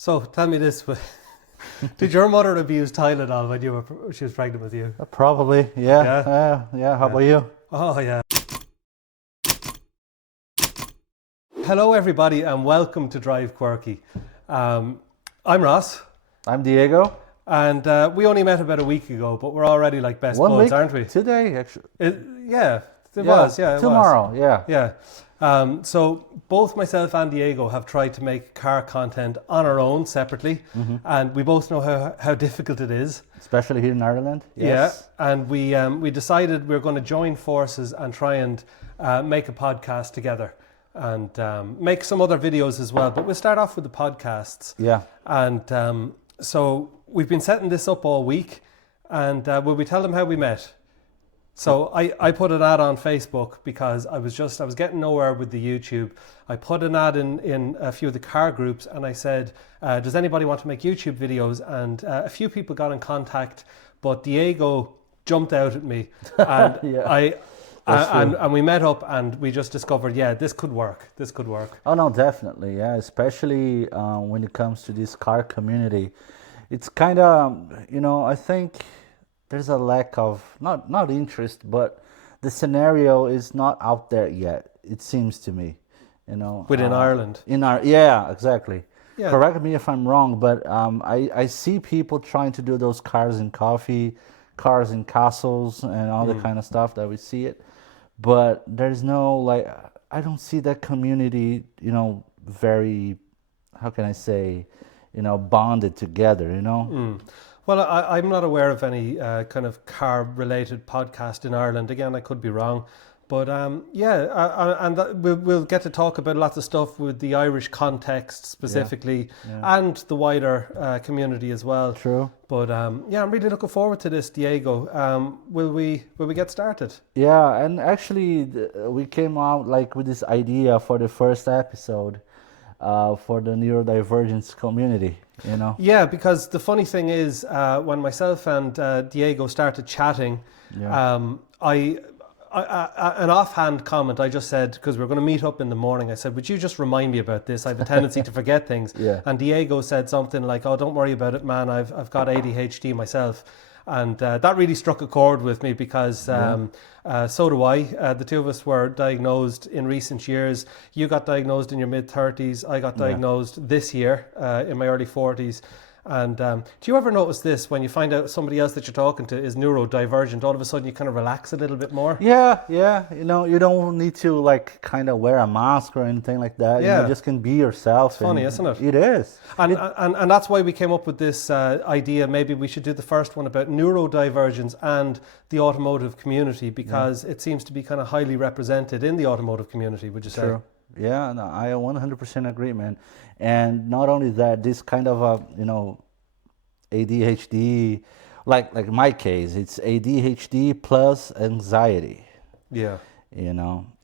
So tell me this: did your mother abuse Tylenol when she was pregnant with you? Probably, yeah. Yeah. How about you? Oh yeah. Hello everybody and welcome to Drive Quirky. I'm Ross. I'm Diego. And we only met about a week ago, but we're already like best 1 buds, week aren't we? Today, actually. Tomorrow, yeah. Yeah. So both myself and Diego have tried to make car content on our own separately, and we both know how difficult it is. Especially here in Ireland. Yes. Yeah, and we decided we were going to join forces and try and make a podcast together and make some other videos as well. But we'll start off with the podcasts. Yeah. And so we've been setting this up all week, and will we tell them how we met? So I put an ad on Facebook because I was getting nowhere with the YouTube. I put an ad in a few of the car groups and I said, does anybody want to make YouTube videos? And a few people got in contact, but Diego jumped out at me and Yeah. and we met up and we just discovered, this could work. This could work. Oh, no, definitely. Yeah, especially when it comes to this car community. It's kind of, I think there's a lack of, not interest, but the scenario is not out there yet, it seems to me, Within Ireland. Yeah, exactly. Yeah. Correct me if I'm wrong, but I see people trying to do those cars and coffee, cars and castles and all the kind of stuff that we see it. But there's no, I don't see that community, very, how can I say, bonded together, Well, I'm not aware of any kind of car-related podcast in Ireland. Again, I could be wrong. But we'll get to talk about lots of stuff with the Irish context specifically and the wider community as well. True. But I'm really looking forward to this, Diego. Will we get started? Yeah, and actually we came out with this idea for the first episode for the Neurodivergence community. Yeah, because the funny thing is, when myself and Diego started chatting, an offhand comment, I just said, because we were going to meet up in the morning, I said, would you just remind me about this? I have a tendency to forget things. Yeah. And Diego said something like, oh, don't worry about it, man. I've got ADHD myself. And that really struck a chord with me because so do I. The two of us were diagnosed in recent years. You got diagnosed in your mid-30s. I got diagnosed this year in my early 40s. And do you ever notice this when you find out somebody else that you're talking to is neurodivergent? All of a sudden you kind of relax a little bit more? Yeah. You don't need to kind of wear a mask or anything like that. Yeah. You just can be yourself. It's funny, isn't it? It is. And that's why we came up with this idea. Maybe we should do the first one about neurodivergence and the automotive community because it seems to be kind of highly represented in the automotive community, would you say? True. Yeah, no, I 100% agree, man. And not only that, this kind of ADHD, like my case, it's ADHD plus anxiety. Yeah.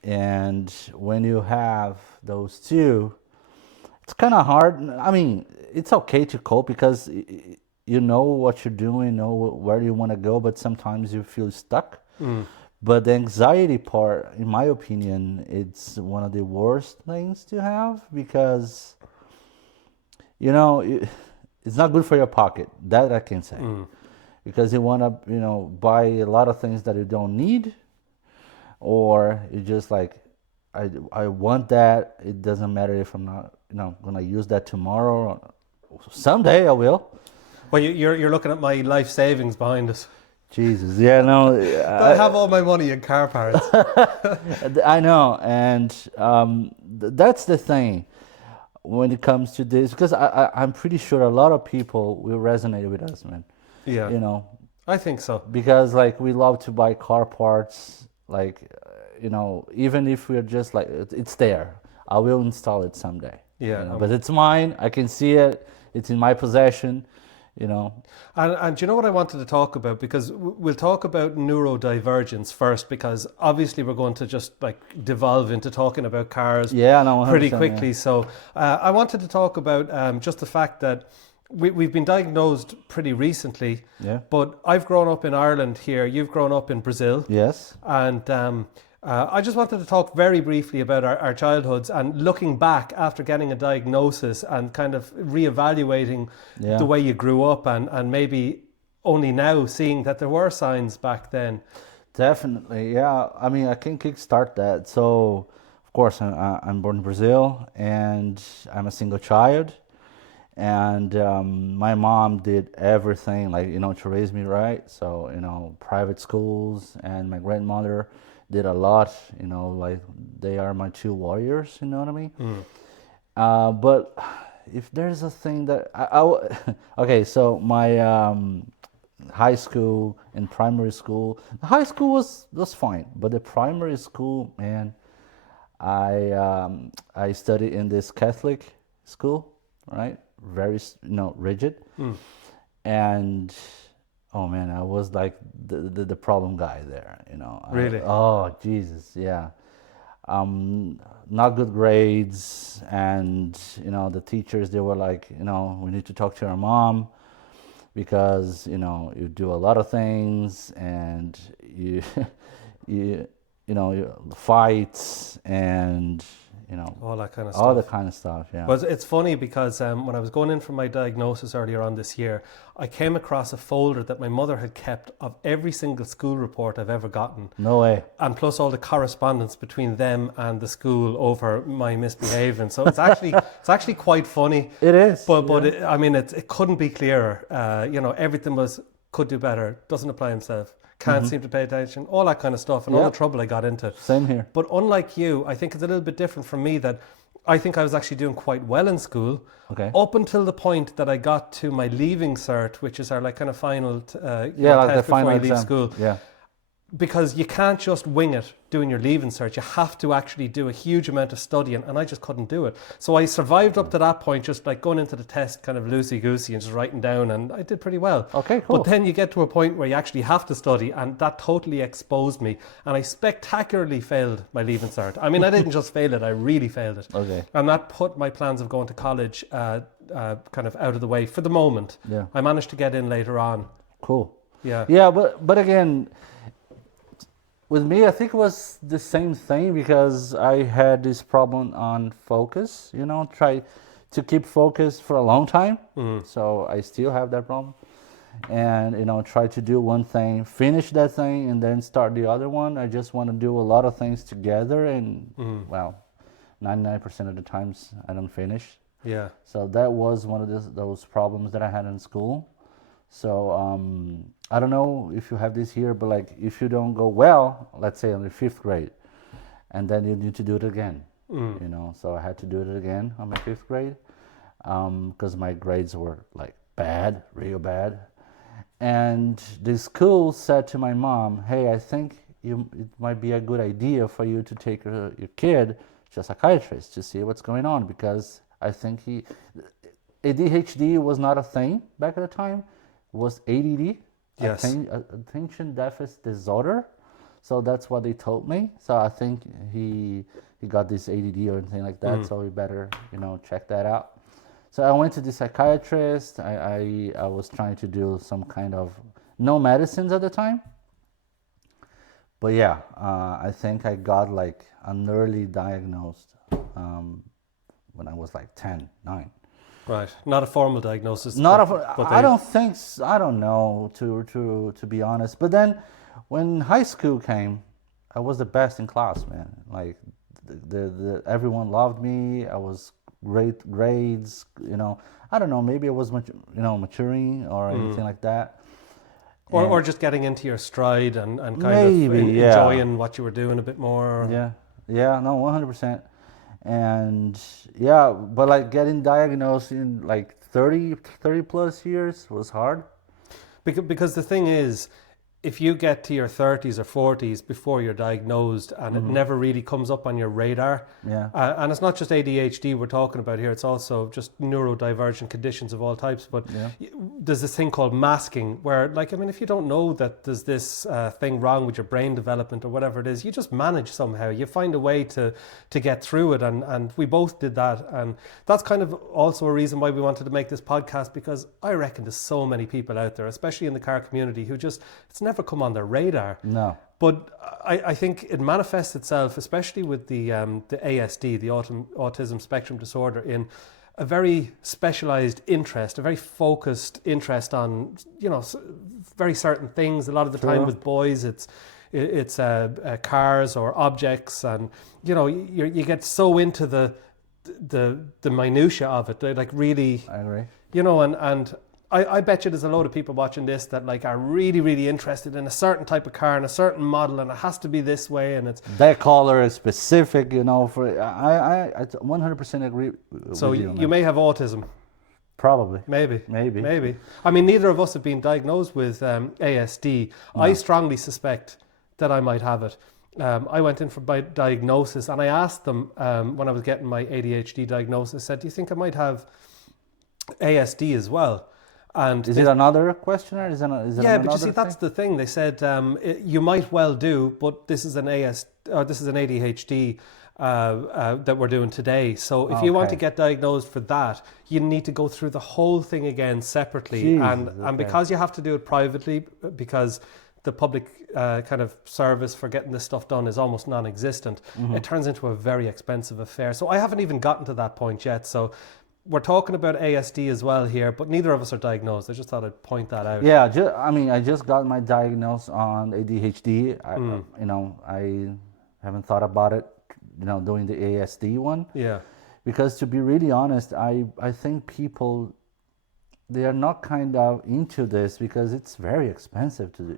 And when you have those two, it's kind of hard. I mean, it's okay to cope because you know what you're doing, you know where you want to go, but sometimes you feel stuck. But the anxiety part, in my opinion, it's one of the worst things to have because, it's not good for your pocket. That I can say. Because you want to, buy a lot of things that you don't need, or you just I want that. It doesn't matter if I'm not, going to use that tomorrow. Someday I will. Well, you're looking at my life savings behind us. Jesus, yeah, no. I have all my money in car parts. I know, and that's the thing when it comes to this, because I'm pretty sure a lot of people will resonate with us, man. Yeah. I think so. Because we love to buy car parts, even if we're just it's there. I will install it someday. Yeah. But it's mine. I can see it. It's in my possession. And you know what I wanted to talk about, because we'll talk about neurodivergence first, because obviously we're going to just devolve into talking about cars pretty quickly. Yeah. So I wanted to talk about just the fact that we've been diagnosed pretty recently, but I've grown up in Ireland here, you've grown up in Brazil. Yes. And I just wanted to talk very briefly about our childhoods and looking back after getting a diagnosis and kind of reevaluating Yeah. the way you grew up and maybe only now seeing that there were signs back then. Definitely, yeah. I mean, I can kickstart that. So, of course, I'm born in Brazil, and I'm a single child. And my mom did everything, like, to raise me right. So, private schools, and my grandmother did a lot. Like they are my two warriors. You know what I mean? But if there's a thing that okay, so my high school and primary school. The high school was fine, but the primary school, man, I studied in this Catholic school, right? Very rigid, and oh man, I was like the problem guy there. Really? Oh Jesus, yeah. Not good grades, and the teachers, they were like, we need to talk to your mom, because you do a lot of things, and you you fights, and All that kind of all stuff. the kind of stuff. Yeah. But it's funny because when I was going in for my diagnosis earlier on this year, I came across a folder that my mother had kept of every single school report I've ever gotten. No way. And plus all the correspondence between them and the school over my misbehaving. So it's actually quite funny. It is. But it couldn't be clearer. Everything could do better, doesn't apply himself, can't seem to pay attention, all that kind of stuff, and all the trouble I got into. Same here. But unlike you, I think it's a little bit different from me, that I think I was actually doing quite well in school. Okay. Up until the point that I got to my leaving cert, which is our kind of final like test the before final you leave exam. school. Yeah. Because you can't just wing it doing your leaving cert. You have to actually do a huge amount of studying, and I just couldn't do it. So I survived up to that point, just like going into the test kind of loosey-goosey and just writing down, and I did pretty well. Okay, cool. But then you get to a point where you actually have to study, and that totally exposed me, and I spectacularly failed my leaving cert. I mean, I didn't just fail it, I really failed it. Okay. And that put my plans of going to college kind of out of the way for the moment. Yeah. I managed to get in later on. Cool. Yeah. Yeah, but again, with me, I think it was the same thing, because I had this problem on focus, try to keep focus for a long time. So I still have that problem. And, try to do one thing, finish that thing, and then start the other one. I just want to do a lot of things together, and, 99% of the times I don't finish. Yeah. So that was one of those problems that I had in school. So I don't know if you have this here, but like if you don't go well, let's say in the 5th grade, and then you need to do it again, So I had to do it again on my 5th grade, because my grades were like bad, real bad. And the school said to my mom, "Hey, I think it might be a good idea for you to take your kid to a psychiatrist to see what's going on, because I think ADHD was not a thing back at the time. Was ADD, Yes. attention deficit disorder. So that's what they told me. So I think he got this ADD or anything like that. So we better check that out. So I went to the psychiatrist. I was trying to do some kind of no medicines at the time. But yeah, I think I got like an early diagnosed when I was like 10, 9. Right, not a formal diagnosis. I don't think. I don't know, to be honest. But then, when high school came, I was the best in class, man. Like, the everyone loved me. I was great grades. I don't know. Maybe I was maturing or anything like that. Or just getting into your stride and kind Maybe, of yeah. enjoying what you were doing a bit more. Yeah, no, 100%. And yeah, but like getting diagnosed in like 30 plus years was hard. Because the thing is, if you get to your 30s or 40s before you're diagnosed and it never really comes up on your radar, and it's not just ADHD we're talking about here, it's also just neurodivergent conditions of all types, but there's this thing called masking where, like, I mean, if you don't know that there's this thing wrong with your brain development or whatever it is, you just manage somehow. You find a way to get through it, and we both did that, and that's kind of also a reason why we wanted to make this podcast, because I reckon there's so many people out there, especially in the car community, who just, it's never come on their radar. No. But I think it manifests itself, especially with the ASD, the autism spectrum disorder, in a very specialized interest, a very focused interest on, very certain things. A lot of the time with boys, it's cars or objects, and you get so into the minutia of it. They like really, I agree. and I bet you there's a load of people watching this that like are really, really interested in a certain type of car and a certain model, and it has to be this way, and it's that color is specific, for I 100% agree with so you on you that. may have autism. Probably. Maybe. I mean, neither of us have been diagnosed with ASD. No. I strongly suspect that I might have it. I went in for diagnosis, and I asked them when I was getting my ADHD diagnosis, I said, do you think I might have ASD as well? And is it another questionnaire? Is it yeah, but you see, that's the thing. They said you might well do, but this is an ADHD that we're doing today. So if you want to get diagnosed for that, you need to go through the whole thing again separately. Jesus, and because you have to do it privately, because the public kind of service for getting this stuff done is almost non-existent, it turns into a very expensive affair. So I haven't even gotten to that point yet. So we're talking about ASD as well here, but neither of us are diagnosed. I just thought I'd point that out. Yeah, I just got my diagnosis on ADHD. I haven't thought about it, doing the ASD one. Yeah. Because to be really honest, I think people, they are not kind of into this because it's very expensive to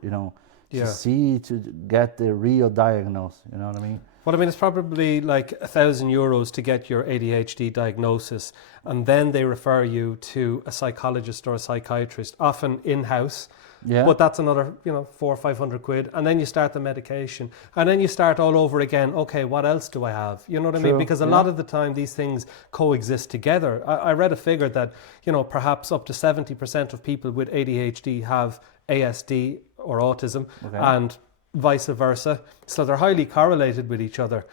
to get the real diagnosis. You know what I mean? Well, I mean, it's probably like €1,000 to get your ADHD diagnosis, and then they refer you to a psychologist or a psychiatrist, often in-house. Yeah. But that's another, £400 or £500, and then you start the medication, and then you start all over again. Okay, what else do I have? You know what I mean? Because a lot of the time these things coexist together. I read a figure that perhaps up to 70% of people with ADHD have ASD or autism, and vice versa. So they're highly correlated with each other.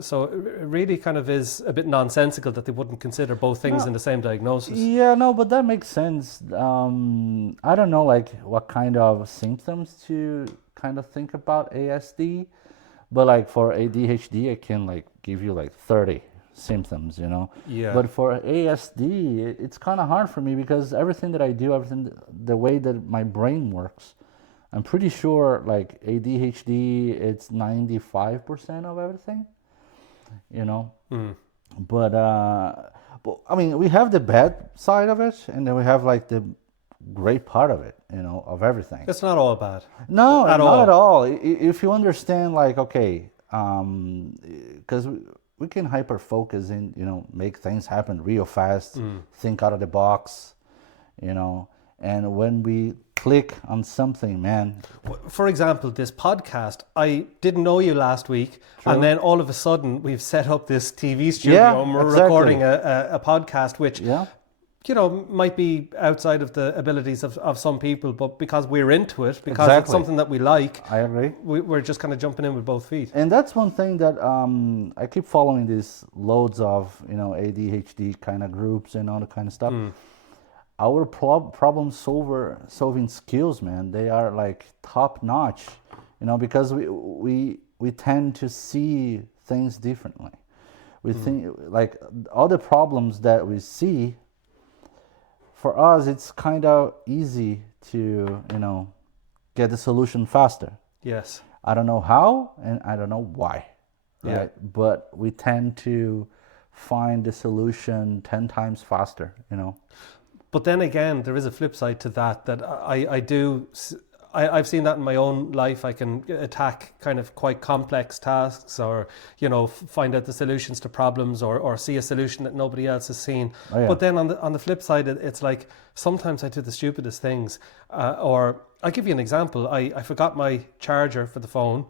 So it really kind of is a bit nonsensical that they wouldn't consider both things in the same diagnosis. Yeah, no, but that makes sense. I don't know, like, what kind of symptoms to kind of think about ASD, but like for ADHD, I can like give you like 30 symptoms, Yeah. But for ASD, it's kind of hard for me because everything that I do, the way that my brain works, I'm pretty sure like ADHD, it's 95% of everything, But I mean, we have the bad side of it, and then we have like the great part of it, of everything. It's not all bad. No, not at all. If you understand, like, okay, because we can hyper focus and make things happen real fast, think out of the box, and when we click on something, man. For example, this podcast, I didn't know you last week, and then all of a sudden we've set up this TV studio and we're recording a podcast, which might be outside of the abilities of some people, but because we're into it, because it's something that we like, I agree. We're just kind of jumping in with both feet. And that's one thing that I keep following these loads of ADHD kind of groups and all that kind of stuff. Our problem solving skills, man, they are like top notch, because we tend to see things differently. We think like all the problems that we see, for us, it's kind of easy to, get the solution faster. Yes. I don't know how, and I don't know why, right? Yeah. But we tend to find the solution 10 times faster, But then again, there is a flip side to that I've seen that in my own life. I can attack kind of quite complex tasks, or, find out the solutions to problems, or see a solution that nobody else has seen. Oh, yeah. But then on the flip side, it's like sometimes I do the stupidest things, or I'll give you an example. I forgot my charger for the phone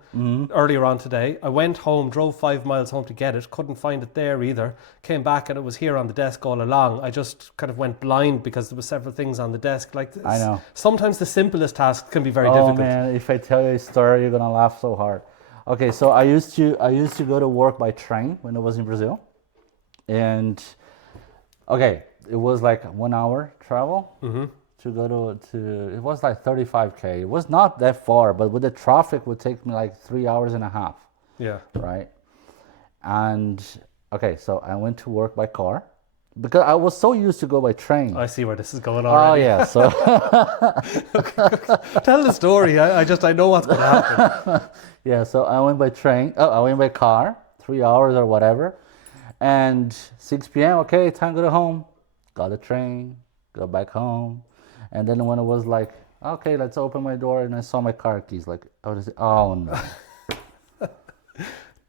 earlier on today. I went home, drove 5 miles home to get it, couldn't find it there either. Came back and it was here on the desk all along. I just kind of went blind because there were several things on the desk. Like this. I know. Sometimes the simplest tasks can be very difficult. Oh man, if I tell you a story, you're gonna laugh so hard. Okay, so I used to go to work by train when I was in Brazil, and it was like 1 hour travel. to go to it was like 35K. It was not that far, but with the traffic it would take me like 3 hours and a half. Yeah. Right. And okay, so I went to work by car because I was so used to go by train. I see where this is going Oh already. yeah, so Tell the story. I know what's going to happen. yeah, so I went by train. Oh, I went by car, 3 hours or whatever. And 6 p.m. Okay, time to go home. Got the train, go back home. And then when it was like, okay, let's open my door, and I saw my car keys, like, oh no.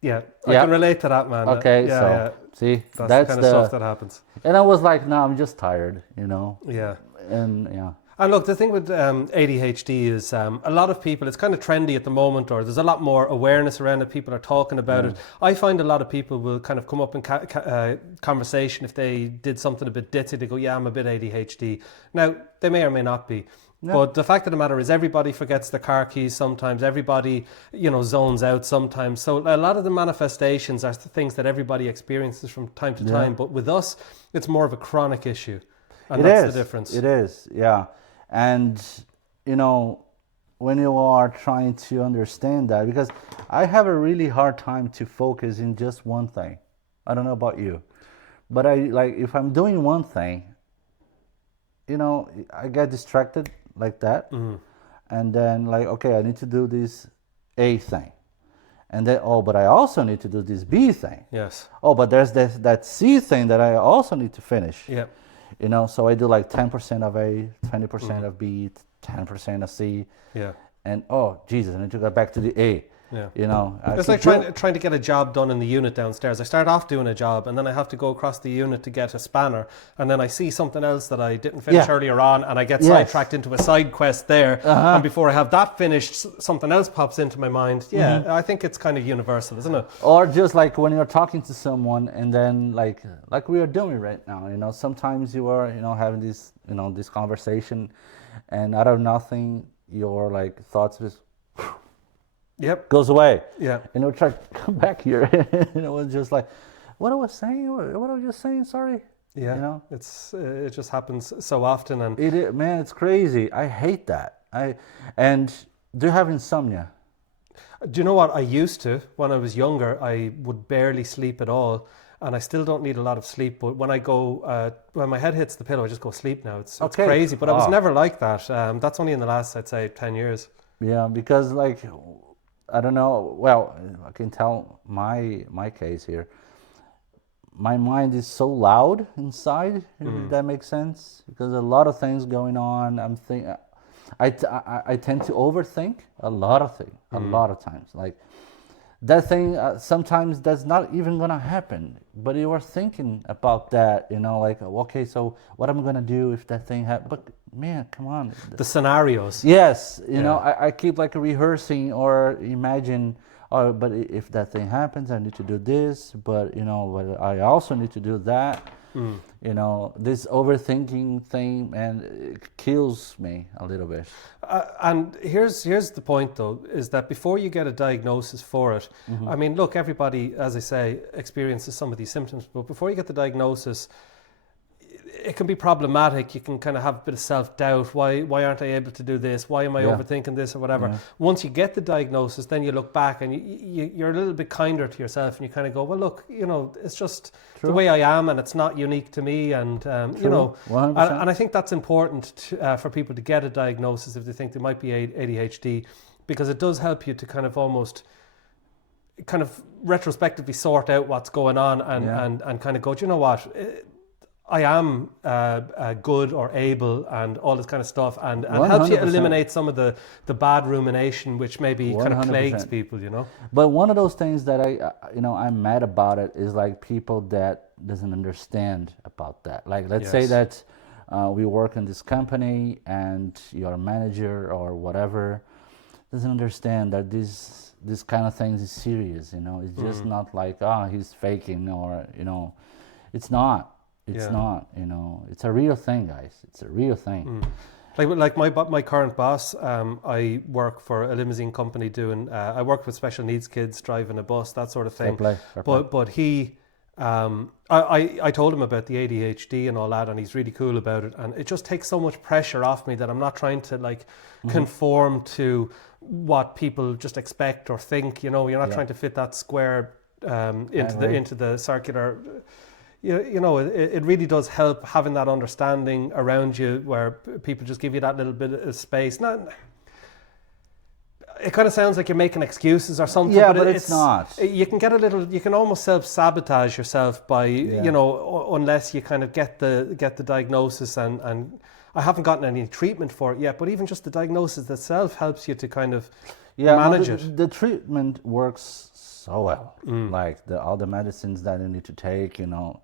Yeah, I can relate to that, man. Okay, yeah, so yeah. see, That's the kind of stuff that happens. And I was like, no, I'm just tired, you know. Yeah. And yeah. And look, the thing with ADHD is a lot of people, it's kind of trendy at the moment, or there's a lot more awareness around it. People are talking about it. I find a lot of people will kind of come up in conversation if they did something a bit ditzy. They go, yeah, I'm a bit ADHD. Now, they may or may not be. Yeah. But the fact of the matter is everybody forgets their car keys sometimes. Everybody, zones out sometimes. So a lot of the manifestations are things that everybody experiences from time to time. But with us, it's more of a chronic issue. And that's the difference. It is, yeah. And, when you are trying to understand that, because I have a really hard time to focus in just one thing. I don't know about you, but if I'm doing one thing, I get distracted like that. Mm-hmm. And then okay, I need to do this A thing. And then, but I also need to do this B thing. Yes. Oh, but there's that C thing that I also need to finish. Yeah. So I do like 10% of A, 20% of B, 10% of C. Yeah. And Jesus, I need to go back to the A. Yeah. It's like trying to get a job done in the unit downstairs. I start off doing a job and then I have to go across the unit to get a spanner, and then I see something else that I didn't finish earlier on, and I get sidetracked into a side quest there. And before I have that finished, something else pops into my mind. Yeah, I think it's kind of universal, isn't it? Or just like when you're talking to someone and then like we are doing right now, sometimes you are, having this, this conversation, and out of nothing, your thoughts just goes away. Yeah. And you'll try to come back here. And it was just like, what I was saying? What I was just saying? Sorry. Yeah. It just happens so often, and man, it's crazy. I hate that. And do you have insomnia? Do you know what? I used to. When I was younger, I would barely sleep at all, and I still don't need a lot of sleep. But when I go, when my head hits the pillow, I just go sleep now. It's crazy, but I was never like that. That's only in the last, I'd say, 10 years. Yeah, because I don't know. Well, I can tell my case here. My mind is so loud inside, if that makes sense, because a lot of things going on. I tend to overthink a lot of things, a lot of times. Like that thing, sometimes that's not even gonna happen, but you are thinking about that. Okay, so what am I gonna do if that thing happens? But man, come on. The scenarios. Yes, I keep rehearsing or imagine. Oh, but if that thing happens, I need to do this. But but I also need to do that. This overthinking thing, and it kills me a little bit. And here's the point, though, is that before you get a diagnosis for it, I mean, look, everybody, as I say, experiences some of these symptoms, but before you get the diagnosis, it can be problematic. You can kind of have a bit of self-doubt. Why aren't I able to do this? Why am I overthinking this or whatever? Yeah. Once you get the diagnosis, then you look back and you're a little bit kinder to yourself, and you kind of go, well, look, it's just the way I am, and it's not unique to me. And, and I think that's important for people to get a diagnosis if they think they might be ADHD, because it does help you to kind of almost kind of retrospectively sort out what's going on and kind of go, do you know what? I am good or able and all this kind of stuff, and helps you eliminate some of the bad rumination which maybe 100%. Kind of plagues people, But one of those things that I'm mad about it is people that doesn't understand about that. Let's say that we work in this company and your manager or whatever doesn't understand that this kind of things is serious. It's just not he's faking or it's not. It's not, it's a real thing, guys. It's a real thing. Like my current boss, I work for a limousine company doing, I work with special needs kids, driving a bus, that sort of thing. Fair play. But he I told him about the ADHD and all that, and he's really cool about it. And it just takes so much pressure off me that I'm not trying to like conform to what people just expect or think. You know, you're not trying to fit that square into the circular. You know, it really does help having that understanding around you where people just give you that little bit of space. It kind of sounds like you're making excuses or something. Yeah, but it's not. You can get you can almost self-sabotage yourself by, you know, unless you kind of get the diagnosis and I haven't gotten any treatment for it yet, but even just the diagnosis itself helps you to kind of manage it. The treatment works so well. Like all the medicines that you need to take, you know,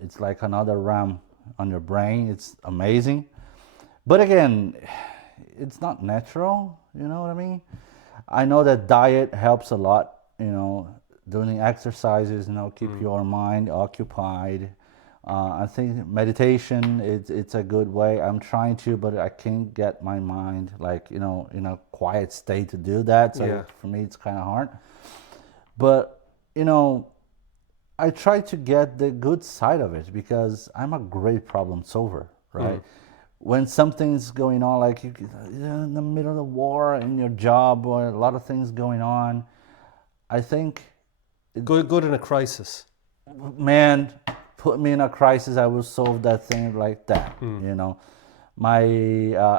it's like another RAM on your brain. It's amazing. But again, it's not natural, you know what I mean? I know that diet helps a lot, you know, doing exercises, you know, keep your mind occupied. I think meditation, it's a good way. I'm trying to, but I can't get my mind like, you know, in a quiet state to do that. So for me, it's kind of hard. But, you know, I try to get the good side of it because I'm a great problem solver, right? When something's going on, like you're in the middle of the war in your job or a lot of things going on, I think... Good in a crisis. Man, put me in a crisis, I will solve that thing like that, you know. My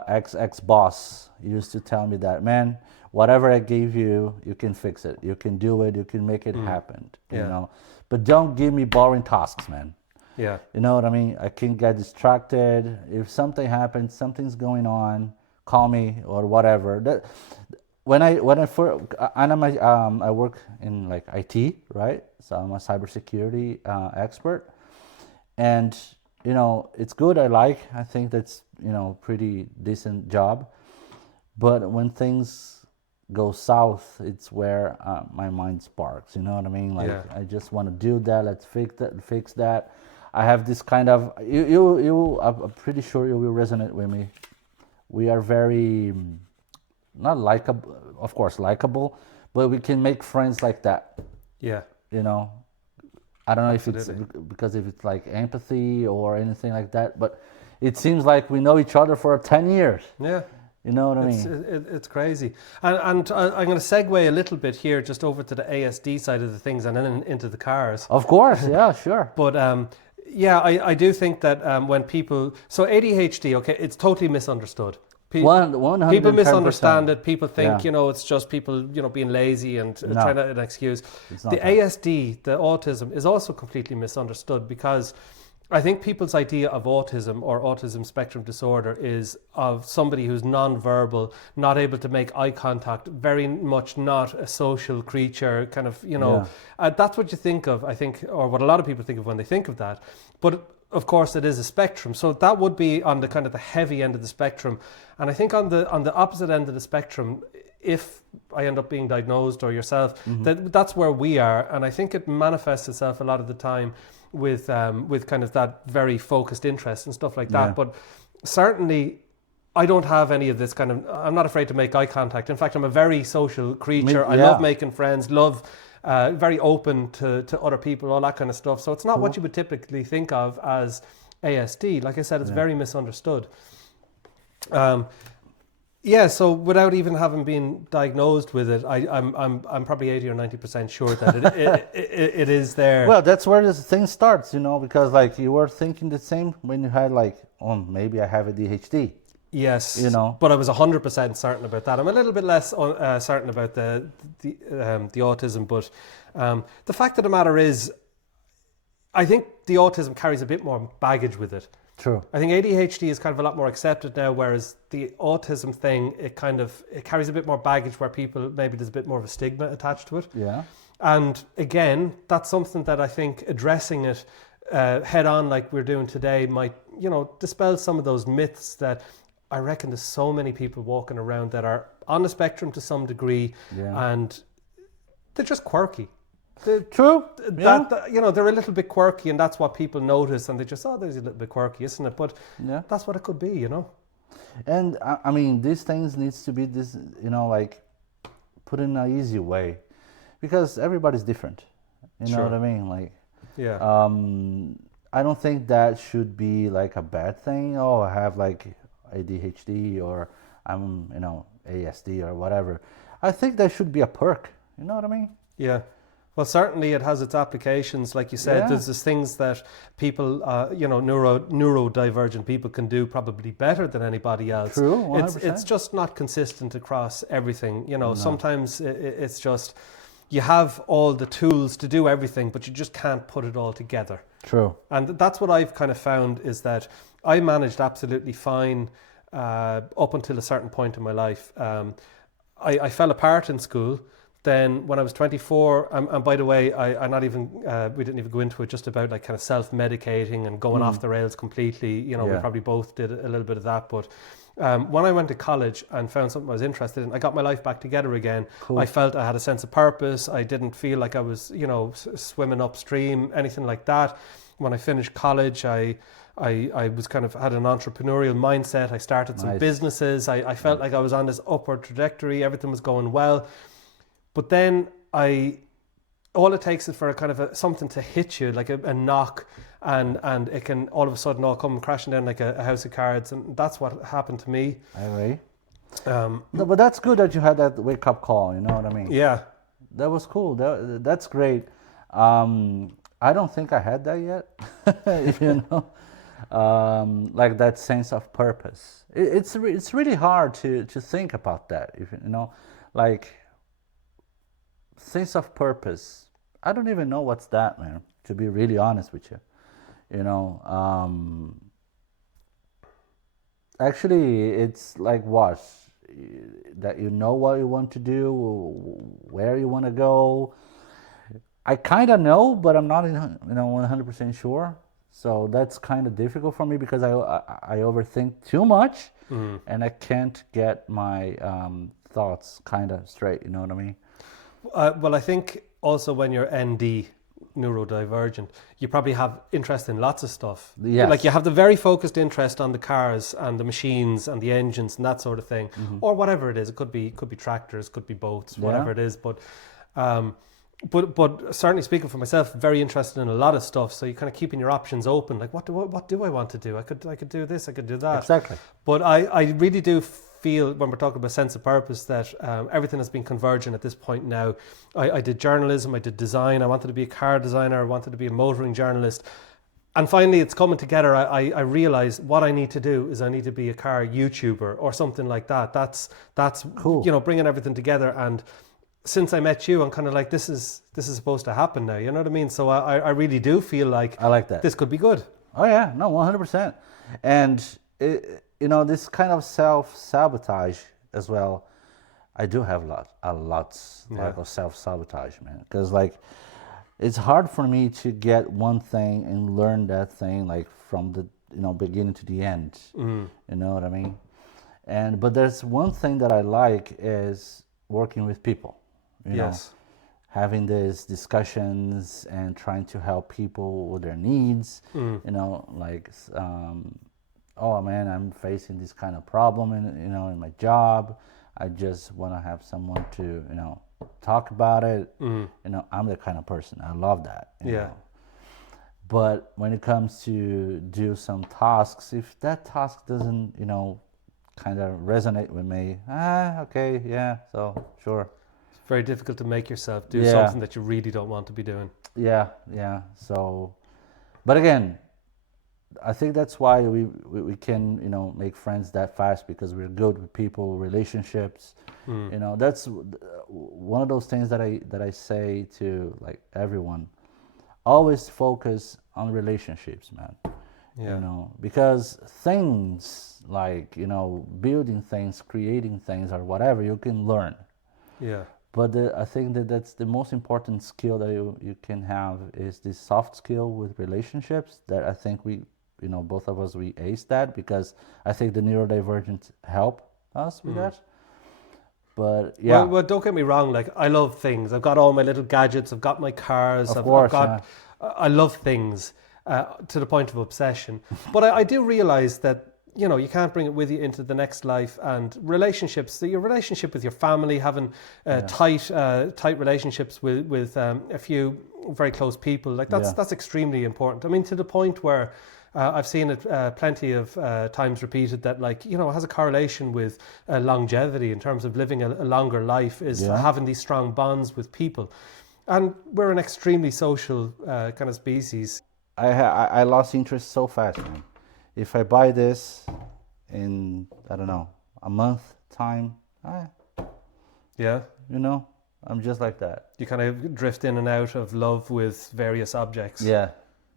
ex-boss used to tell me that, man, whatever I gave you, you can fix it. You can do it. You can make it happen, you know. But don't give me boring tasks, man. Yeah. You know what I mean? I can get distracted. If something happens, something's going on, call me or whatever. I work in like IT, right? So I'm a cybersecurity expert. And, you know, it's good. I think that's, you know, pretty decent job. But when things go south, it's where my mind sparks. You know what I mean? Like I just want to do that. Let's fix that. I have this kind of I'm pretty sure you will resonate with me. We are very not likable, of course likable, but we can make friends like that. Yeah. You know, I don't know if it's because if it's like empathy or anything like that, but it seems like we know each other for 10 years. Yeah. You know what I mean? It's crazy. And I'm going to segue a little bit here just over to the ASD side of the things and then into the cars. Of course, yeah, sure. But I do think that when people... So ADHD, okay, it's totally misunderstood. 110%. People misunderstand it. People think, you know, it's just people, you know, being lazy and trying to an excuse. The ASD, the autism, is also completely misunderstood because I think people's idea of autism or autism spectrum disorder is of somebody who's non-verbal, not able to make eye contact, very much not a social creature, kind of, you know, that's what you think of, I think, or what a lot of people think of when they think of that. But of course it is a spectrum. So that would be on the kind of the heavy end of the spectrum. And I think on the opposite end of the spectrum, if I end up being diagnosed or yourself, that's where we are. And I think it manifests itself a lot of the time with kind of that very focused interest and stuff like that. But certainly I don't have any of this kind of, I'm not afraid to make eye contact. In fact, I'm a very social creature. I love making friends, very open to other people, all that kind of stuff. So it's not what you would typically think of as ASD. Like I said, it's very misunderstood. So without even having been diagnosed with it, I'm probably 80 or 90% sure that it is there. Well, that's where this thing starts, you know, because like you were thinking the same when you had like, oh, maybe I have ADHD. Yes, you know, but I was 100% certain about that. I'm a little bit less certain about the autism, but the fact of the matter is, I think the autism carries a bit more baggage with it. True. I think ADHD is kind of a lot more accepted now, whereas the autism thing, it carries a bit more baggage where people, maybe there's a bit more of a stigma attached to it. Yeah. And again, that's something that I think addressing it head on like we're doing today might, you know, dispel some of those myths that I reckon there's so many people walking around that are on the spectrum to some degree and they're just quirky. True. That, you know, they're a little bit quirky and that's what people notice and they just, oh, there's a little bit quirky, isn't it? But that's what it could be, you know? And I mean, these things needs to be this, you know, like put in an easy way because everybody's different. You know what I mean? Like Yeah. I don't think that should be like a bad thing. Oh, I have like ADHD or I'm, ASD or whatever. I think that should be a perk. You know what I mean? Yeah. Well, certainly it has its applications. Like you said, Yeah. there's things that people, neurodivergent people can do probably better than anybody else. True, It's 100%. just not consistent across everything. No. Sometimes it's just you have all the tools to do everything, but you just can't put it all together. True. And that's what I've kind of found is that I managed absolutely fine up until a certain point in my life. I fell apart in school. Then when I was 24, and by the way, we didn't even go into it, just about like kind of self-medicating and going off the rails completely. We probably both did a little bit of that. But when I went to college and found something I was interested in, I got my life back together again. Cool. I felt I had a sense of purpose. I didn't feel like I was, swimming upstream, anything like that. When I finished college, I was kind of had an entrepreneurial mindset. I started some businesses. I felt like I was on this upward trajectory. Everything was going well. But then all it takes is for a kind of something to hit you, like a knock, and it can all of a sudden all come crashing down like a house of cards. And that's what happened to me. I agree. No, but that's good that you had that wake up call. You know what I mean? Yeah. That was cool. That's great. I don't think I had that yet. Like that sense of purpose. It's really hard to think about that. Like sense of purpose. I don't even know what's that, man. To be really honest with you, actually, it's like what that you know what you want to do, where you want to go. I kind of know, but I'm not 100% sure. So that's kind of difficult for me because I overthink too much, and I can't get my thoughts kind of straight. You know what I mean? Well, I think also when you're ND, neurodivergent, you probably have interest in lots of stuff. Yes. Like you have the very focused interest on the cars and the machines and the engines and that sort of thing, or whatever it is. It could be tractors, could be boats, whatever it is. But certainly speaking for myself, very interested in a lot of stuff. So you're kind of keeping your options open. Like what do I want to do? I could do this. I could do that. Exactly. But I really do feel when we're talking about sense of purpose that everything has been converging at this point now. I did journalism, I did design, I wanted to be a car designer, I wanted to be a motoring journalist. And finally it's coming together. I realized what I need to do is I need to be a car YouTuber or something like that. That's cool. Bringing everything together. And since I met you, I'm kind of like, this is supposed to happen now. You know what I mean? So I really do feel like I like that. This could be good. Oh yeah, no, 100%. And this kind of self-sabotage as well. I do have a lot of self-sabotage, man. Because like, it's hard for me to get one thing and learn that thing like from the beginning to the end. You know what I mean? But there's one thing that I like is working with people. Yes. Having these discussions and trying to help people with their needs. Oh man, I'm facing this kind of problem in my job. I just want to have someone to talk about it. I'm the kind of person, I love that. You know. But when it comes to do some tasks, if that task doesn't kind of resonate with me, okay, yeah, so sure. It's very difficult to make yourself do something that you really don't want to be doing. Yeah. So, but again, I think that's why we can make friends that fast, because we're good with people, relationships. That's one of those things that I say to like everyone. Always focus on relationships, man. Because things like building things, creating things, or whatever, you can learn. But I think that's the most important skill that you can have is this soft skill with relationships. That I think we both of us, we ace that, because I think the neurodivergent help us with that. But yeah. Well, don't get me wrong. Like, I love things. I've got all my little gadgets. I've got my cars. I love things to the point of obsession. But I do realize that, you can't bring it with you into the next life, and relationships, your relationship with your family, having tight relationships with a few very close people. Like that's extremely important. I mean, to the point where I've seen it plenty of times repeated that, like, you know, it has a correlation with longevity in terms of living a longer life, is having these strong bonds with people. And we're an extremely social kind of species. I lost interest so fast, man. If I buy this in, I don't know, a month time, Yeah. you know, I'm just like that. You kind of drift in and out of love with various objects. Yeah,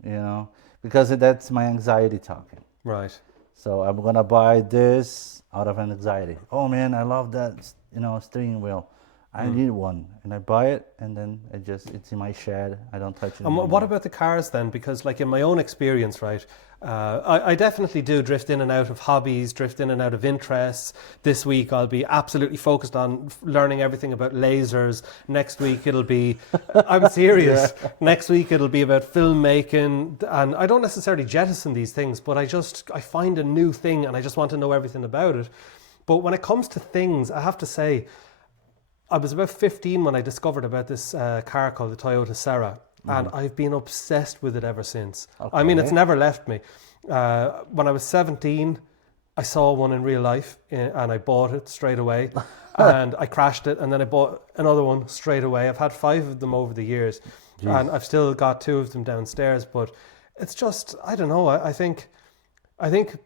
you know, because that's my anxiety talking. Right. So I'm gonna buy this out of anxiety. Oh man, I love that, you know, steering wheel. I need one, and I buy it, and then it's in my shed. I don't touch it. And what about the cars then? Because, like, in my own experience, right, I definitely do drift in and out of hobbies, drift in and out of interests. This week I'll be absolutely focused on learning everything about lasers. Next week it'll be, I'm serious, next week it'll be about filmmaking. And I don't necessarily jettison these things, but I find a new thing and I just want to know everything about it. But when it comes to things, I have to say, I was about 15 when I discovered about this car called the Toyota Serra, and I've been obsessed with it ever since. Okay. I mean, it's never left me. When I was 17, I saw one in real life, and I bought it straight away, and I crashed it, and then I bought another one straight away. I've had 5 of them over the years, and I've still got 2 of them downstairs, but it's just, I don't know, I think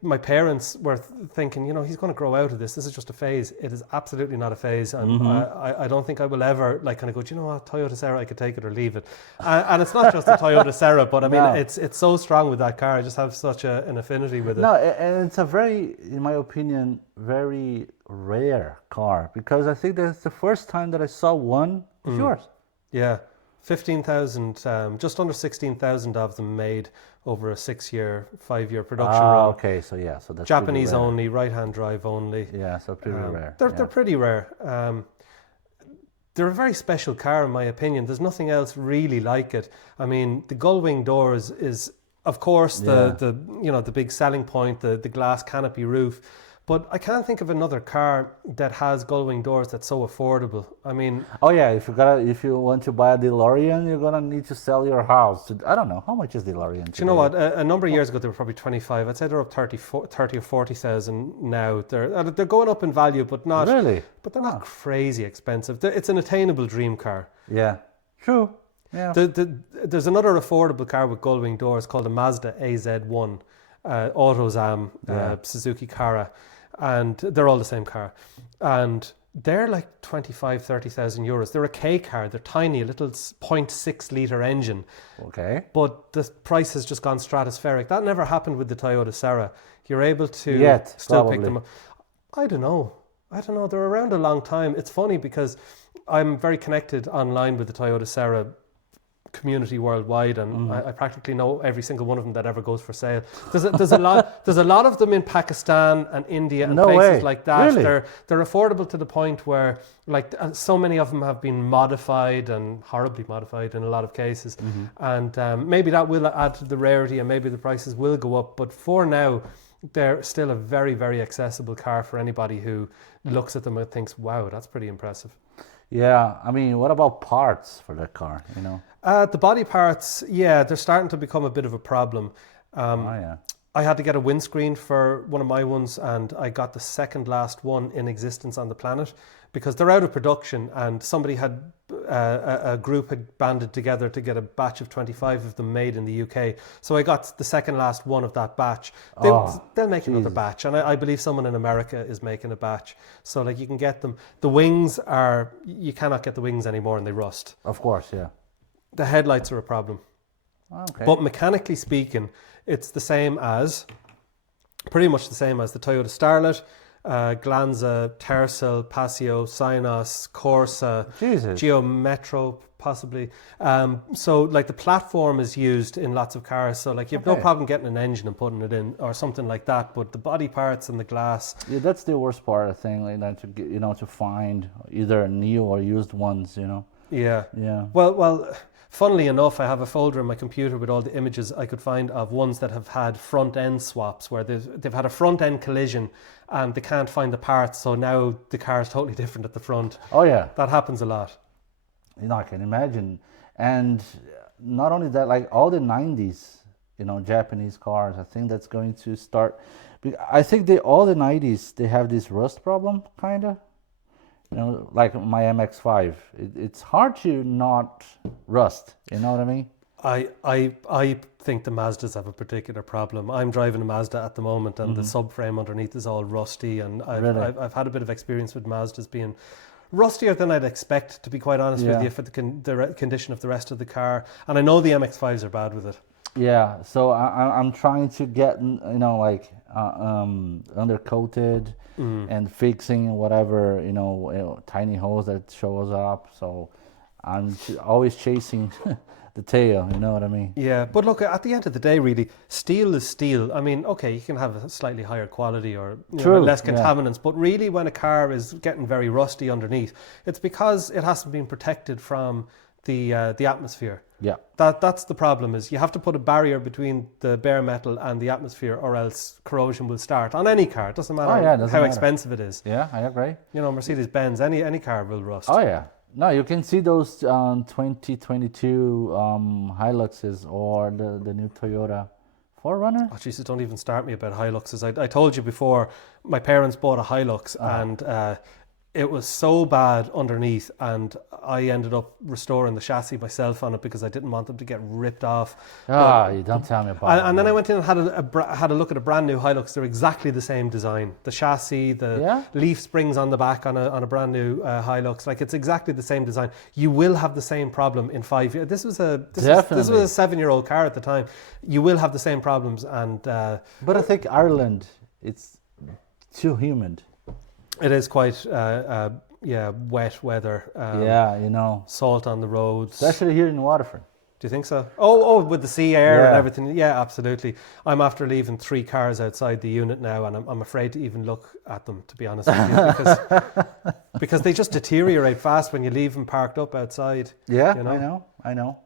my parents were thinking, you know, he's going to grow out of this. This is just a phase. It is absolutely not a phase. And I don't think I will ever, like, kind of go, do you know what, Toyota Serra, I could take it or leave it. And it's not just a Toyota Serra, but I mean, it's so strong with that car. I just have such an affinity with it. No, and it's a very, in my opinion, very rare car, because I think that's the first time that I saw one of yours. Yeah. 15,000, just under 16,000 of them made over a 5-year production run. Okay, so so that's Japanese only, right-hand drive only. Yeah, so pretty rare. They're pretty rare. They're a very special car in my opinion. There's nothing else really like it. I mean, the gull-wing doors is, of course, the you know, the big selling point, the glass canopy roof. But I can't think of another car that has gull-wing doors that's so affordable. I mean... Oh yeah, if you want to buy a DeLorean, you're going to need to sell your house. I don't know, how much is DeLorean today? Do you know what? A number of years ago, they were probably 25. I'd say they're up 30 or 40,000 now. They're going up in value, but not... Really? But they're not crazy expensive. It's an attainable dream car. Yeah, true. Yeah. There's another affordable car with gull-wing doors called a Mazda AZ1, AutoZam, Suzuki Kara. And they're all the same car, and they're like 30,000 euros. They're a K car. They're tiny, a little 0.6 litre engine. Okay. But the price has just gone stratospheric. That never happened with the Toyota Serra. You're able to still pick them up. I don't know. They're around a long time. It's funny because I'm very connected online with the Toyota Serra community worldwide, and I practically know every single one of them that ever goes for sale. There's a lot of them in Pakistan and India and places like that. Really? They're affordable to the point where, like, so many of them have been modified and horribly modified in a lot of cases, and maybe that will add to the rarity, and maybe the prices will go up. But for now, they're still a very, very accessible car for anybody who looks at them and thinks, "Wow, that's pretty impressive." Yeah, I mean, what about parts for that car? You know. The body parts, they're starting to become a bit of a problem. I had to get a windscreen for one of my ones, and I got the second last one in existence on the planet because they're out of production, and somebody had, a group had banded together to get a batch of 25 of them made in the UK. So I got the second last one of that batch. They'll make another batch, and I believe someone in America is making a batch. So, like, you can get them. The wings you cannot get the wings anymore, and they rust. Of course, yeah. The headlights are a problem. Okay. But mechanically speaking, it's pretty much the same as the Toyota Starlet, Glanza, Tercel, Passio, Synos, Corsa, Geo Metro, possibly. So, like, the platform is used in lots of cars. So, like, you have no problem getting an engine and putting it in or something like that. But the body parts and the glass. Yeah, that's the worst part, I think, like that, to get, to find either new or used ones, Yeah. Yeah. Well. Funnily enough, I have a folder in my computer with all the images I could find of ones that have had front end swaps, where they've had a front end collision and they can't find the parts, so now the car is totally different at the front. Oh yeah, that happens a lot. I can imagine. And not only that, like all the 90s, Japanese cars, I think that's going to start. I think all the 90s, they have this rust problem, kind of. Like my MX-5. It's hard to not rust, you know what I mean? I think the Mazdas have a particular problem. I'm driving a Mazda at the moment, and the subframe underneath is all rusty, and I've had a bit of experience with Mazdas being rustier than I'd expect, to be quite honest with you, for the condition of the rest of the car. And I know the MX-5s are bad with it. Yeah, so I'm trying to get, like undercoated and fixing whatever, tiny holes that shows up. So I'm always chasing the tail, you know what I mean? Yeah, but look, at the end of the day, really, steel is steel. I mean, okay, you can have a slightly higher quality or less contaminants, but really when a car is getting very rusty underneath, it's because it hasn't been protected from the atmosphere. Yeah. That's the problem, is you have to put a barrier between the bare metal and the atmosphere, or else corrosion will start on any car. It doesn't matter how expensive it is. Yeah, I agree. Mercedes-Benz, any car will rust. Oh, yeah. No, you can see those 2022 Hiluxes or the new Toyota 4Runner. Oh, Jesus, don't even start me about Hiluxes. I told you before, my parents bought a Hilux and it was so bad underneath, and I ended up restoring the chassis myself on it because I didn't want them to get ripped off. You don't tell me about it. And then I went in and had a look at a brand new Hilux. They're exactly the same design. The chassis, the leaf springs on the back on a brand new Hilux. Like, it's exactly the same design. You will have the same problem in 5 years. This was a 7-year-old car at the time. You will have the same problems. And but I think Ireland, it's too humid. It is quite, wet weather. Salt on the roads. Especially here in Waterford. Do you think so? Oh, with the sea air and everything. Yeah, absolutely. I'm after leaving 3 cars outside the unit now, and I'm afraid to even look at them, to be honest with you, because they just deteriorate fast when you leave them parked up outside. Yeah, I know.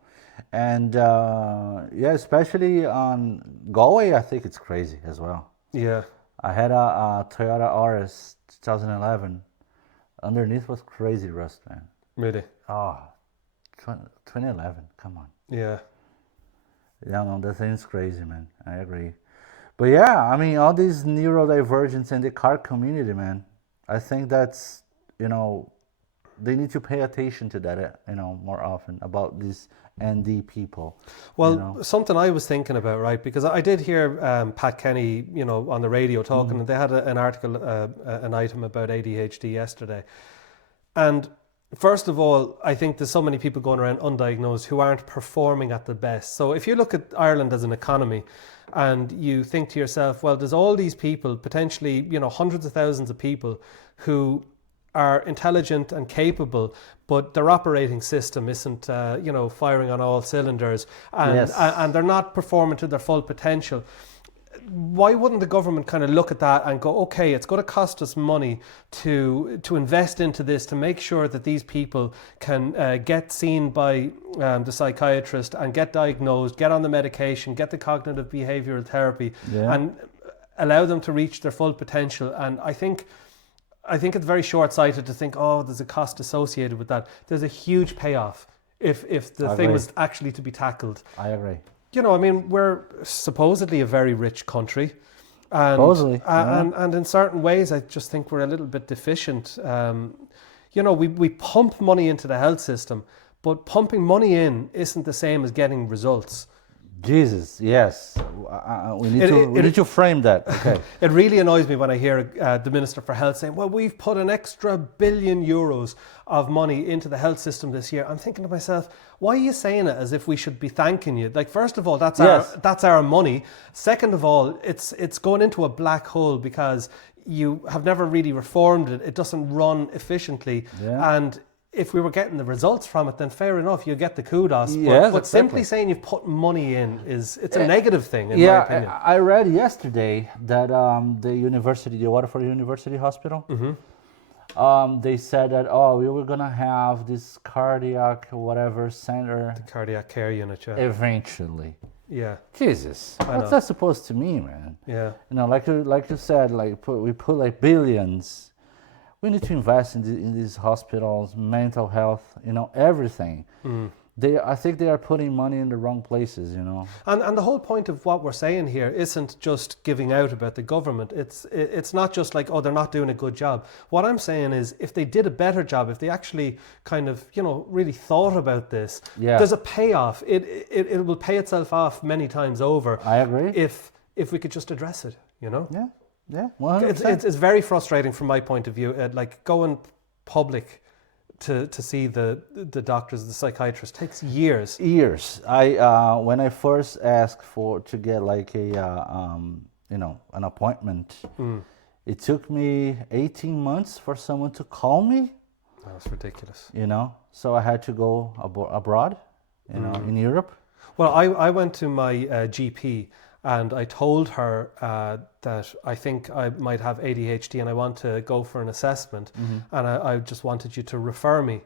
And especially on Galway, I think it's crazy as well. Yeah. I had a Toyota RS 2011. Underneath was crazy rust, man. Really? 2011, come on. Yeah. Yeah, no, that thing's crazy, man. I agree. But yeah, I mean, all these neurodivergence in the car community, man. I think that's, they need to pay attention to that, more often about these ND people. Well, something I was thinking about, right? Because I did hear Pat Kenny, on the radio talking, and they had an article, an item about ADHD yesterday. And first of all, I think there's so many people going around undiagnosed who aren't performing at the best. So if you look at Ireland as an economy and you think to yourself, well, there's all these people, potentially, hundreds of thousands of people who are intelligent and capable, but their operating system isn't, firing on all cylinders, and they're not performing to their full potential. Why wouldn't the government kind of look at that and go, okay, it's going to cost us money to invest into this, to make sure that these people can get seen by the psychiatrist and get diagnosed, get on the medication, get the cognitive behavioral therapy, and allow them to reach their full potential. And I think it's very short-sighted to think, there's a cost associated with that. There's a huge payoff if the thing was actually to be tackled. I agree. We're supposedly a very rich country. And in certain ways, I just think we're a little bit deficient. We pump money into the health system, but pumping money in isn't the same as getting results. Jesus, yes. We need to frame that. Okay. It really annoys me when I hear the Minister for Health saying, well, we've put an extra €1 billion of money into the health system this year. I'm thinking to myself, why are you saying it as if we should be thanking you? Like, first of all, that's our money. Second of all, it's going into a black hole because you have never really reformed it. It doesn't run efficiently. Yeah. And if we were getting the results from it, then fair enough, you get the kudos. But simply saying you've put money in it's a negative thing, in my opinion. I read yesterday that the Waterford University Hospital, they said that, we were going to have this cardiac whatever center. The cardiac care unit, eventually. Yeah. Jesus. What's that supposed to mean, man? Yeah. Like you said, we put like billions. We need to invest in these hospitals, mental health, everything. I think they are putting money in the wrong places, you know. And the whole point of what we're saying here isn't just giving out about the government. It's not just like, oh, they're not doing a good job. What I'm saying is, if they did a better job, if they actually kind of, you know, really thought about this, Yeah. there's a payoff. It will pay itself off many times over. I agree. If we could just address it, you know. Yeah, yeah, 100%. It's very frustrating from my point of view. Like going public to see the doctors, the psychiatrist, takes years. Years. When I first asked to get like a you know, an appointment, it took me 18 months for someone to call me. That's ridiculous. You know, so I had to go abroad, you know, in Europe. Well, I went to my GP and I told her that I think I might have ADHD and I want to go for an assessment, and I just wanted you to refer me.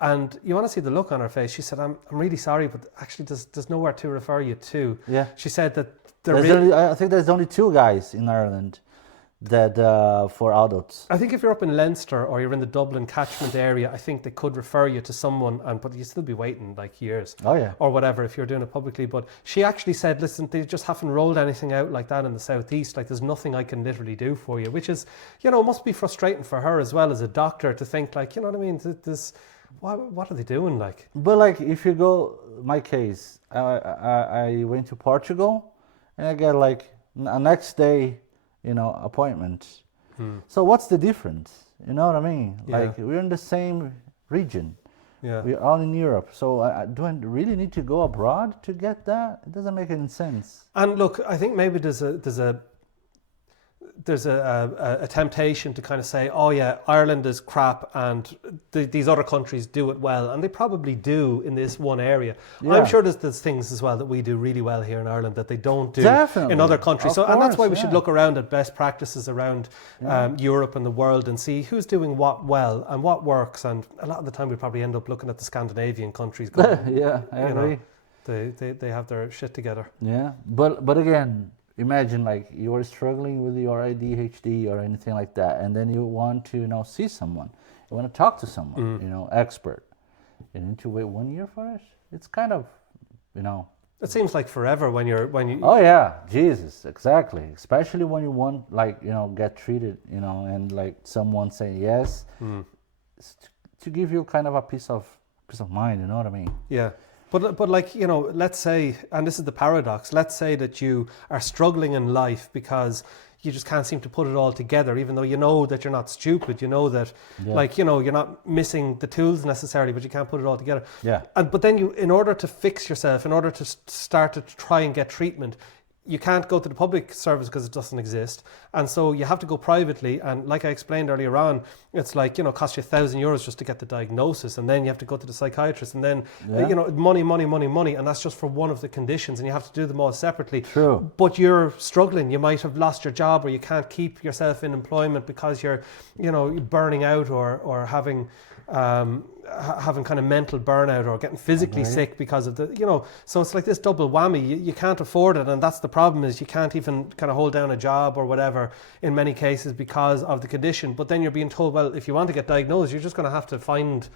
And you want to see the look on her face. She said, I'm really sorry, but actually there's nowhere to refer you to. Yeah. She said that I think there's only 2 guys in Ireland that for adults. I think if you're up in Leinster or you're in the Dublin catchment area, I think they could refer you to someone, but you'd still be waiting like years. Oh, yeah. Or whatever if you're doing it publicly. But she actually said, listen, they just haven't rolled anything out like that in the southeast. Like, there's nothing I can literally do for you, which is, you know, must be frustrating for her as well as a doctor to think, like, you know what I mean? What are they doing? Like, but like, if you go, my case, I went to Portugal and I got like a next day, you know, appointment. So what's the difference? You know what I mean? Yeah. Like, we're in the same region. yeah. We're all in Europe. So do I really need to go abroad to get that? It doesn't make any sense. And look, I think maybe there's a temptation to kind of say, oh yeah, Ireland is crap and these other countries do it well, and they probably do in this one area. Yeah. I'm sure there's things as well that we do really well here in Ireland that they don't do Definitely. in other countries. Of And that's why we course, should yeah. look around at best practices around Europe and the world and see who's doing what well and what works. And a lot of the time we probably end up looking at the Scandinavian countries going, Yeah, I agree. they have their shit together. Yeah, but again, imagine like you are struggling with your ADHD or anything like that, and then you want to, you know, see someone, you want to talk to someone, you know, expert. You need to wait 1 year for it. It's kind of, you know. It seems like forever when you. Oh yeah, Jesus, exactly. Especially when you want, like, you know, get treated, you know, and like someone say yes, to give you kind of a peace of mind. You know what I mean? Yeah. But like, you know, let's say, and this is the paradox, let's say that you are struggling in life because you just can't seem to put it all together, even though you know that you're not stupid, you know that, like, you know, you're not missing the tools necessarily, but you can't put it all together. Yeah. But then you, in order to fix yourself, in order to start to try and get treatment, you can't go to the public service because it doesn't exist. And so you have to go privately. And like I explained earlier on, it's like, you know, it costs you €1,000 just to get the diagnosis. And then you have to go to the psychiatrist and then, you know, money. And that's just for one of the conditions. And you have to do them all separately. True. But you're struggling. You might have lost your job or you can't keep yourself in employment because you're, you know, burning out or having kind of mental burnout or getting physically sick because of the, you know, so it's like this double whammy. You can't afford it, and that's the problem, is you can't even kind of hold down a job or whatever in many cases because of the condition. But then you're being told, well, if you want to get diagnosed, you're just going to have to find,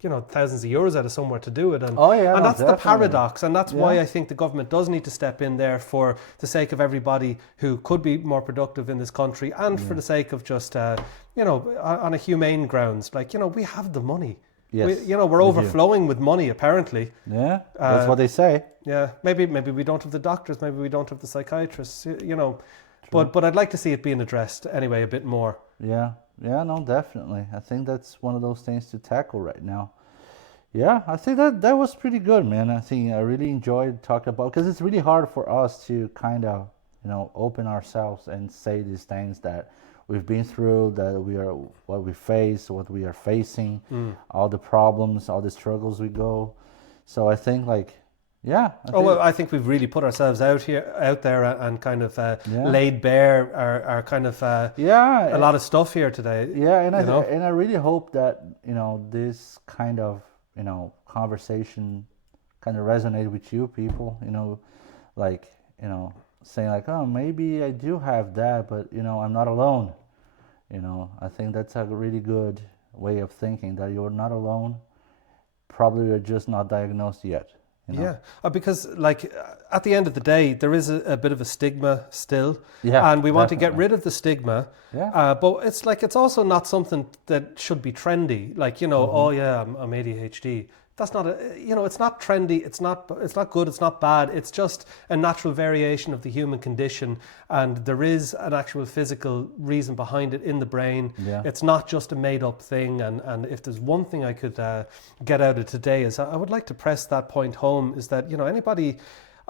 you know, thousands of euros out of somewhere to do it. And, and that's the paradox. And that's why I think the government does need to step in there for the sake of everybody who could be more productive in this country, and for the sake of just, you know, on a humane grounds. Like, you know, we have the money. Yes, you know, we're overflowing with money, apparently. Yeah, that's what they say. Yeah, maybe we don't have the doctors, maybe we don't have the psychiatrists, you know. But I'd like to see it being addressed anyway a bit more. Yeah, no, definitely. I think that's one of those things to tackle right now. Yeah, I think that was pretty good, man. I think I really enjoyed talking about, because it's really hard for us to kind of, you know, open ourselves and say these things that we've been through, that what we face, what we are facing, all the problems, all the struggles we go. So I think, like, yeah. I think we've really put ourselves out there and kind of laid bare our kind of a lot of stuff here today. Yeah, and I really hope that, you know, this kind of, you know, conversation kind of resonate with you people, you know, like, you know, saying like, oh, maybe I do have that, but, you know, I'm not alone. You know, I think that's a really good way of thinking, that you're not alone. probably are just not diagnosed yet. You know? Yeah, because like at the end of the day, there is a bit of a stigma still, Yeah, and we want to get definitely. rid of the stigma. Yeah. But it's like it's also not something that should be trendy. Like, you know, Mm-hmm. oh yeah, I'm ADHD. That's not it's not trendy. It's not good. It's not bad. It's just a natural variation of the human condition, and there is an actual physical reason behind it in the brain. Yeah. It's not just a made up thing. And if there's one thing I could get out of today is I would like to press that point home, is that, you know, anybody.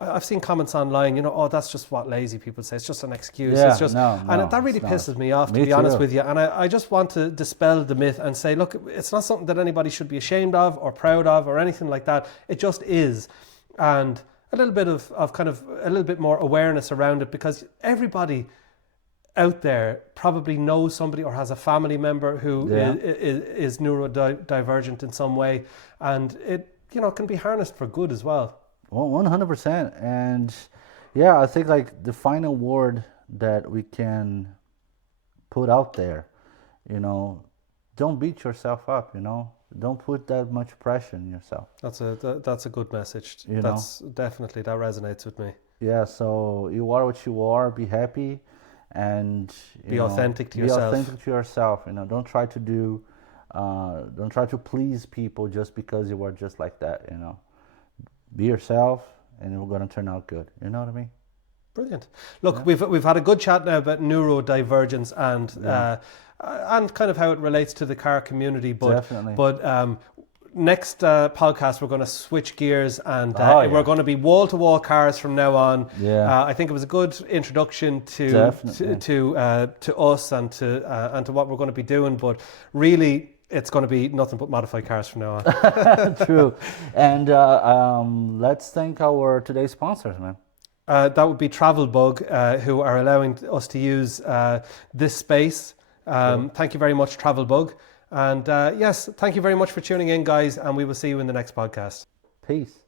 I've seen comments online, you know, oh, that's just what lazy people say. It's just an excuse. Yeah, It's just, no, and that really it's not. pisses me off, to Me be honest too. with you. And I just want to dispel the myth and say, look, it's not something that anybody should be ashamed of or proud of or anything like that. It just is. And a little bit of kind of a little bit more awareness around it, because everybody out there probably knows somebody or has a family member who Yeah. is neurodivergent in some way. And it, you know, can be harnessed for good as well. Well, 100%. And yeah, I think like the final word that we can put out there, you know, don't beat yourself up, you know, don't put that much pressure on yourself. That's a good message. You That's definitely, that resonates with me. Yeah, so you are what you are, be happy, and you Be know, authentic to be yourself. authentic to yourself, you know, don't try to please people just because you are just like that, you know. Be yourself, and we're going to turn out good. You know what I mean? Brilliant. Look, we've had a good chat now about neurodivergence and kind of how it relates to the car community. But Definitely. Next podcast, we're going to switch gears, and Oh, yeah. we're going to be wall to wall cars from now on. Yeah. I think it was a good introduction to Definitely. to us and to what we're going to be doing. But really, it's going to be nothing but modified cars from now on. True. And let's thank our today's sponsors, man. That would be Travel Bug, who are allowing us to use this space. Thank you very much, Travel Bug. And yes, thank you very much for tuning in, guys. And we will see you in the next podcast. Peace.